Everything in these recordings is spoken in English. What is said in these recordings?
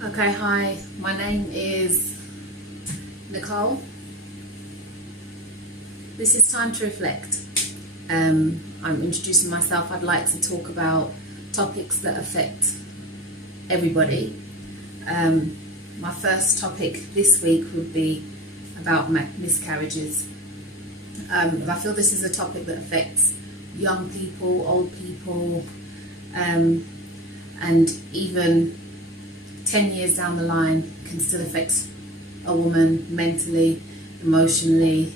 Okay, hi, my name is Nicole. This is Time to Reflect. I'm introducing myself. I'd like to talk about topics that affect everybody. My first topic this week would be about miscarriages. I feel this is a topic that affects young people, old people, and even 10 years down the line can still affect a woman mentally, emotionally,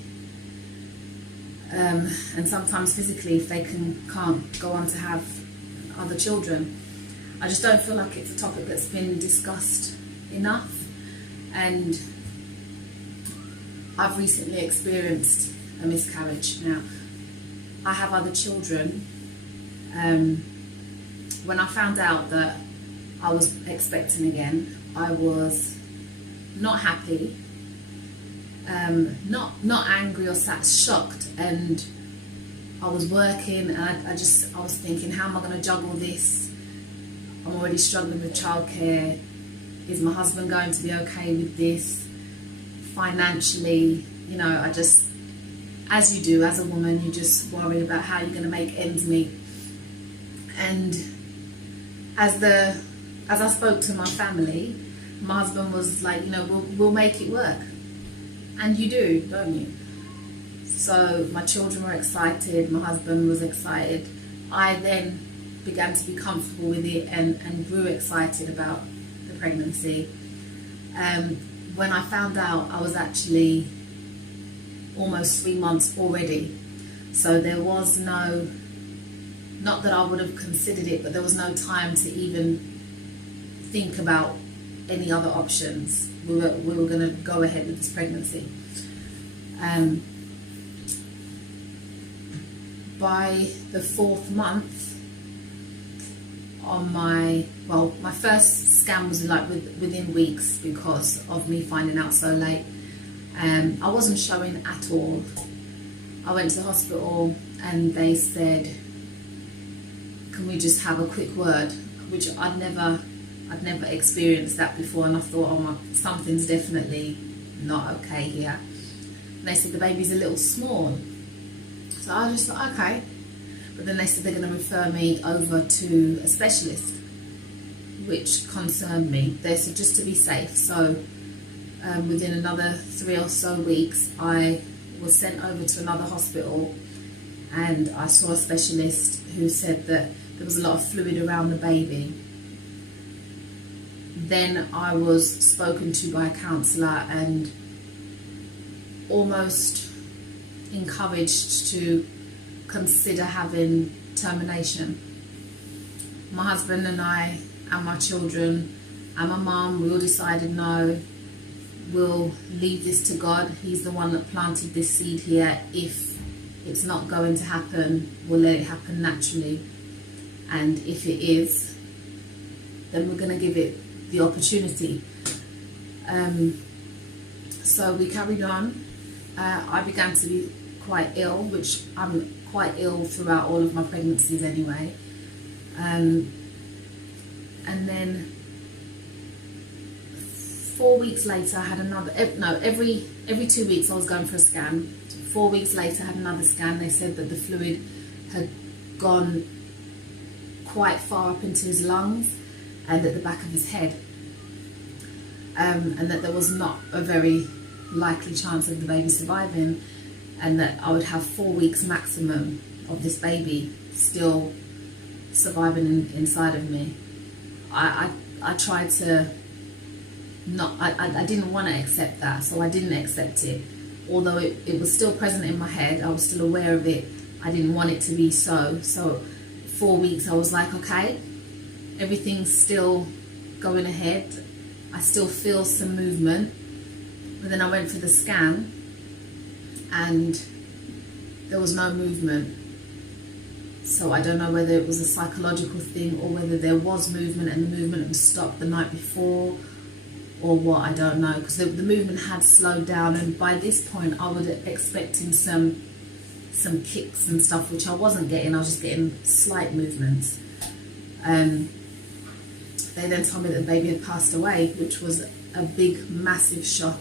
and sometimes physically if they can't go on to have other children. I just don't feel like it's a topic that's been discussed enough, and I've recently experienced a miscarriage. Now, I have other children. When I found out that I was expecting again, I was not happy, not angry or shocked, and I was working, and I was thinking, how am I going to juggle this? I'm already struggling with childcare. Is my husband going to be okay with this? Financially, as you do as a woman, you just worry about how you're going to make ends meet. And as I spoke to my family, my husband was like, we'll make it work. And you do, don't you? So my children were excited, my husband was excited. I then began to be comfortable with it and grew excited about the pregnancy. When I found out, I was actually almost 3 months already. So there was not that I would have considered it, but there was no time to even think about any other options. We were going to go ahead with this pregnancy. By the 4th month, my first scan was within weeks because of me finding out so late. I wasn't showing at all. I went to the hospital and they said, can we just have a quick word? Which I'd never experienced that before, and I thought, something's definitely not okay here. And they said the baby's a little small. So I just thought, okay. But then they said they're going to refer me over to a specialist, which concerned me. They said just to be safe. So within another 3 or so weeks, I was sent over to another hospital, and I saw a specialist who said that there was a lot of fluid around the baby. Then I was spoken to by a counsellor and almost encouraged to consider having termination. My husband and I and my children and my mum, we all decided no, we'll leave this to God. He's the one that planted this seed here. If it's not going to happen, we'll let it happen naturally. And if it is, then we're going to give it the opportunity. So we carried on. I began to be quite ill, which I'm quite ill throughout all of my pregnancies anyway. And then 4 weeks later, I had another. Every 2 weeks I was going for a scan. 4 weeks later, I had another scan. They said that the fluid had gone quite far up into his lungs and at the back of his head, and that there was not a very likely chance of the baby surviving, and that I would have 4 weeks maximum of this baby still surviving inside of me. I tried to I didn't want to accept that, so I didn't accept it. Although it was still present in my head, I was still aware of it, I didn't want it to be so. So 4 weeks I was like, okay, everything's still going ahead, I still feel some movement. But then I went for the scan and there was no movement. So I don't know whether it was a psychological thing or whether there was movement and the movement was stopped the night before or what, I don't know, because the movement had slowed down, and by this point I was expecting some kicks and stuff, which I wasn't getting. I was just getting slight movements. they then told me that the baby had passed away, which was a big, massive shock.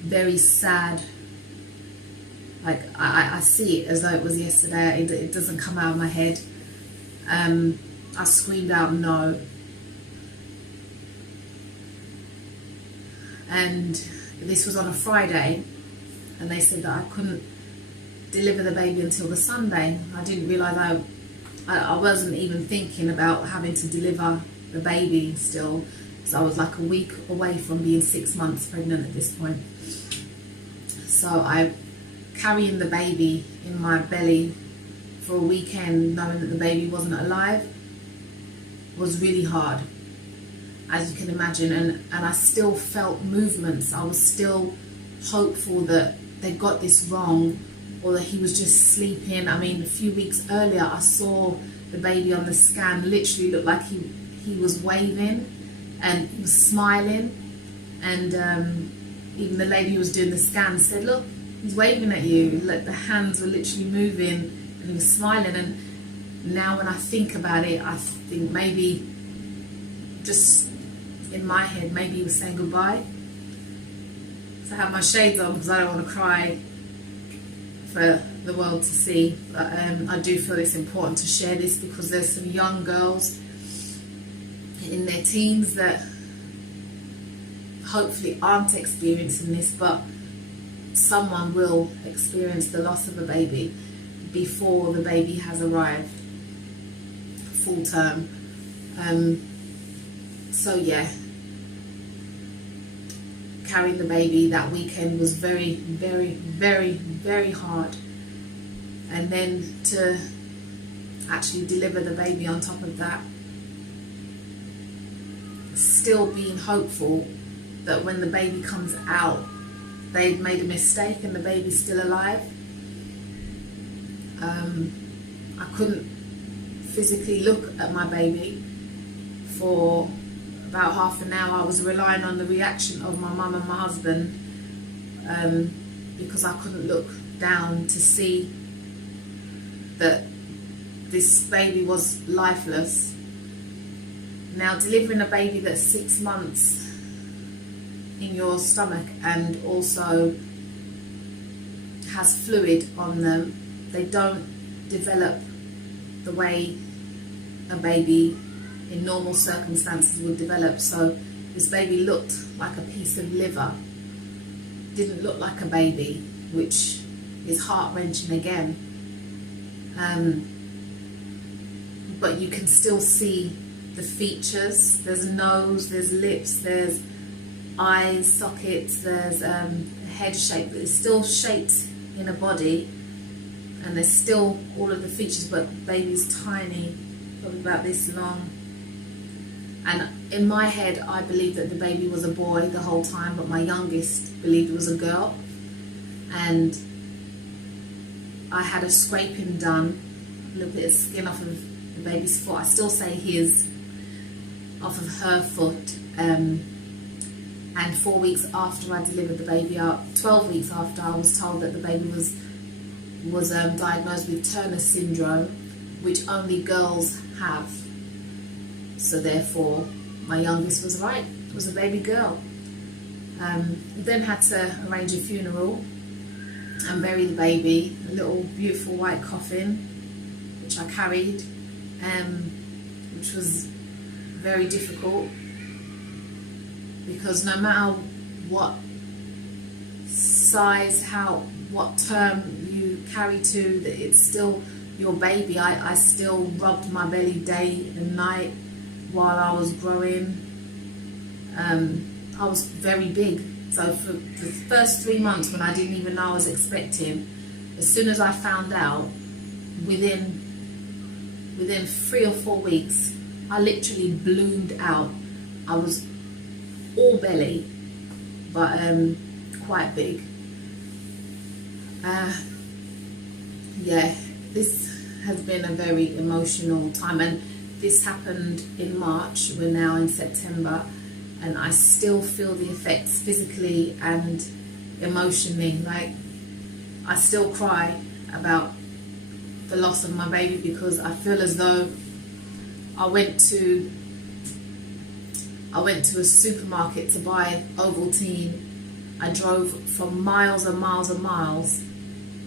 Very sad. Like, I see it as though it was yesterday. It doesn't come out of my head. I screamed out no. And this was on a Friday, and they said that I couldn't deliver the baby until the Sunday. I didn't realise I wasn't even thinking about having to deliver the baby still. So I was like a week away from being 6 months pregnant at this point. So I carrying the baby in my belly for a weekend, knowing that the baby wasn't alive, was really hard, as you can imagine. And I still felt movements. I was still hopeful that they got this wrong, or that he was just sleeping. I mean, a few weeks earlier I saw the baby on the scan literally look like he was waving and he was smiling, and even the lady who was doing the scan said, look, he's waving at you. Like, the hands were literally moving and he was smiling. And now when I think about it, I think maybe, just in my head, maybe he was saying goodbye. So I have my shades on because I don't want to cry for the world to see. But I do feel it's important to share this, because there's some young girls in their teens that hopefully aren't experiencing this, but someone will experience the loss of a baby before the baby has arrived full term. So yeah, carrying the baby that weekend was very, very, very, very hard. And then to actually deliver the baby on top of that, still being hopeful that when the baby comes out, they'd made a mistake and the baby's still alive. I couldn't physically look at my baby for about half an hour. I was relying on the reaction of my mum and my husband, because I couldn't look down to see that this baby was lifeless. Now, delivering a baby that's 6 months in your stomach and also has fluid on them, they don't develop the way a baby in normal circumstances would develop. So this baby looked like a piece of liver, didn't look like a baby, which is heart-wrenching again. But you can still see the features. There's a nose, there's lips, there's eyes, sockets, there's a head shape that is still shaped in a body, and there's still all of the features, but the baby's tiny, probably about this long. And in my head, I believed that the baby was a boy the whole time, but my youngest believed it was a girl. And I had a scraping done, a little bit of skin off of the baby's foot. I still say his, off of her foot. And 4 weeks after I delivered the baby out, 12 weeks after, I was told that the baby was diagnosed with Turner syndrome, which only girls have. So therefore, my youngest was right. It was a baby girl. We then had to arrange a funeral and bury the baby, a little beautiful white coffin, which I carried, which was very difficult, because no matter what size, what term you carry to, that it's still your baby. I still rubbed my belly day and night while I was growing. I was very big. So for the first 3 months, when I didn't even know I was expecting, as soon as I found out, within 3 or 4 weeks, I literally bloomed out. I was all belly, but quite big. Yeah, this has been a very emotional time, and this happened in March. We're now in September, and I still feel the effects physically and emotionally. Like, I still cry about the loss of my baby, because I feel as though I went to I went to a supermarket to buy Ovaltine. I drove for miles and miles and miles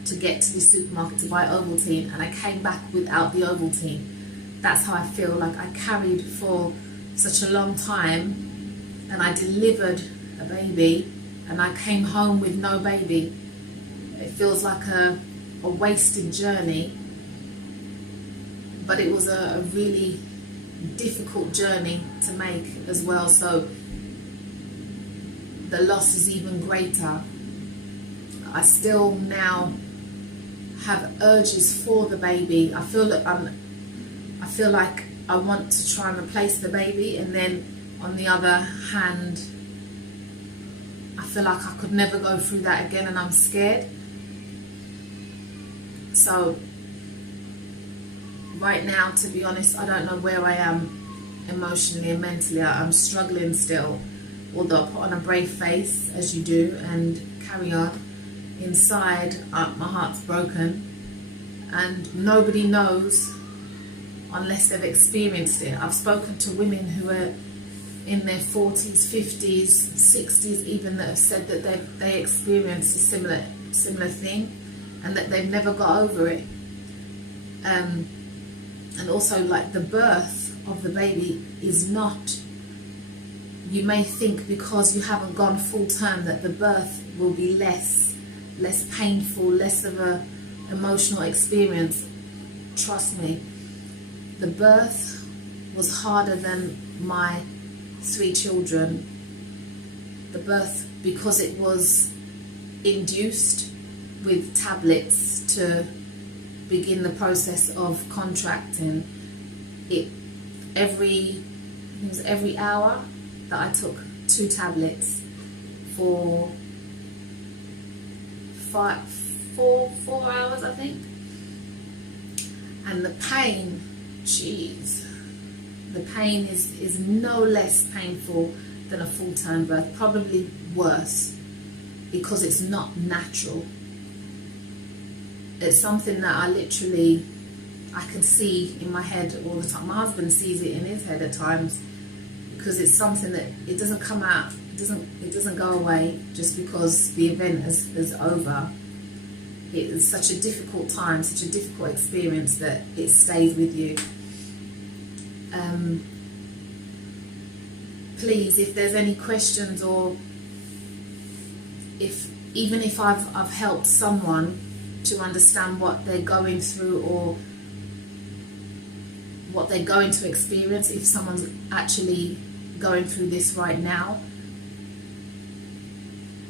to get to the supermarket to buy Ovaltine, and I came back without the Ovaltine. That's how I feel. Like I carried for such a long time, and I delivered a baby, and I came home with no baby. It feels like a wasted journey, but it was a really difficult journey to make as well, so the loss is even greater. I still now have urges for the baby. I feel like I want to try and replace the baby, and then on the other hand, I feel like I could never go through that again, and I'm scared. So right now, to be honest, I don't know where I am emotionally and mentally. I'm struggling still, although I put on a brave face, as you do, and carry on. Inside, my heart's broken, and nobody knows unless they've experienced it. I've spoken to women who are in their 40s, 50s, 60s even, that have said that they experienced a similar thing, and that they've never got over it. And also, like, the birth of the baby is not, you may think because you haven't gone full term that the birth will be less painful, less of a emotional experience. Trust me, the birth was harder than my 3 children. The birth, because it was induced with tablets to begin the process of contracting, it was every hour that I took 2 tablets for 4 hours, I think. And the pain, jeez, the pain is no less painful than a full-term birth, probably worse, because it's not natural. It's something that I can see in my head all the time. My husband sees it in his head at times, because it's something that it doesn't come out, it doesn't go away just because the event is over. It's such a difficult time, such a difficult experience, that it stays with you. Please, if there's any questions, or even if I've helped someone to understand what they're going through, or what they're going to experience, if someone's actually going through this right now,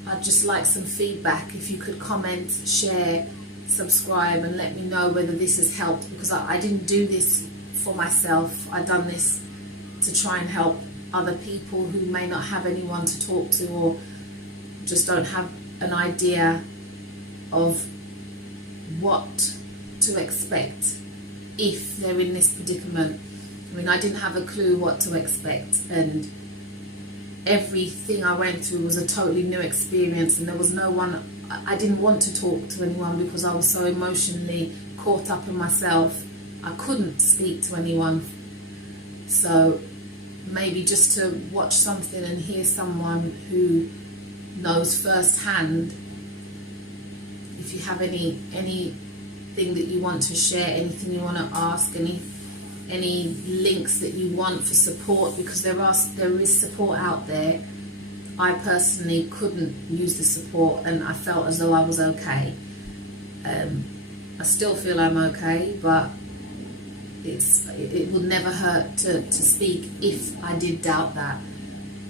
I'd just like some feedback. If you could comment, share, subscribe, and let me know whether this has helped, because I didn't do this for myself. I've done this to try and help other people who may not have anyone to talk to, or just don't have an idea of what to expect if they're in this predicament. I mean, I didn't have a clue what to expect, and everything I went through was a totally new experience, and there was no one, I didn't want to talk to anyone because I was so emotionally caught up in myself. I couldn't speak to anyone. So maybe just to watch something and hear someone who knows firsthand, if you have anything that you want to share, anything you want to ask, any links that you want for support, because there is support out there. I personally couldn't use the support, and I felt as though I was okay. I still feel I'm okay, but it would never hurt to speak if I did doubt that.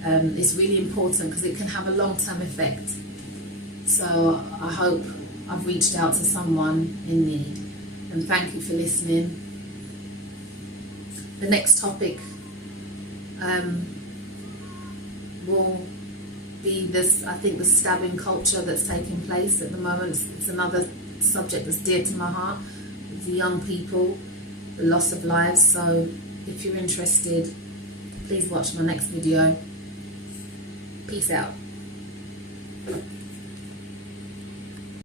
It's really important because it can have a long-term effect. So I hope I've reached out to someone in need, and thank you for listening. The next topic will be this, I think, the stabbing culture that's taking place at the moment. It's another subject that's dear to my heart, the young people, the loss of lives. So if you're interested, please watch my next video. Peace out.